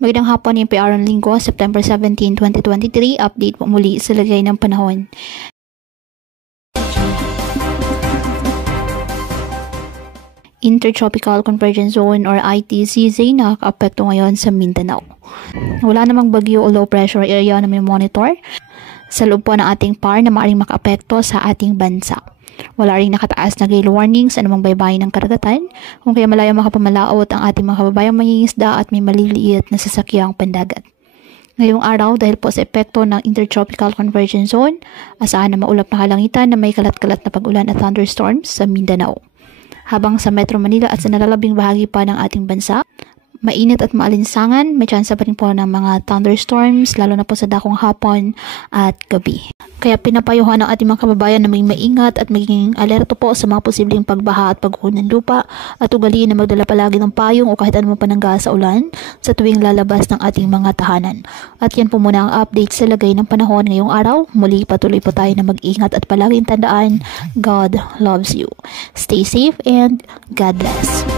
Magandang hapon, yung PR ng Linggo, September 17, 2023. Update po muli sa lagay ng panahon. Intertropical Convergence Zone or ITCZ nakaka-apekto ngayon sa Mindanao. Wala namang bagyo o low pressure area na may monitor sa loob po ng ating PAR na maaaring maka-apekto sa ating bansa. Wala ring nakataas na gale warning sa anumang baybayin ng karagatan, kung kaya malaya makapamalaot ang ating mga kababayang mangingisda at may maliliit na sasakyang pandagat. Ngayong araw, dahil po sa epekto ng Intertropical Convergence Zone, asahan na maulap na kalangitan na may kalat-kalat na pag-ulan at thunderstorms sa Mindanao. Habang sa Metro Manila at sa nalalabing bahagi pa ng ating bansa, mainit at maalinsangan, may tsansa pa rin po ng mga thunderstorms, lalo na po sa dakong hapon at gabi. Kaya pinapayuhan ng ating mga kababayan na may maingat at maging alerto po sa mga posibleng pagbaha at pagguho ng lupa at ugaliin na magdala palagi ng payong o kahit anumang panangga sa ulan sa tuwing lalabas ng ating mga tahanan. At yan po muna ang update sa lagay ng panahon ngayong araw. Muli patuloy po tayo na mag-ingat at palaging tandaan, God loves you. Stay safe and God bless.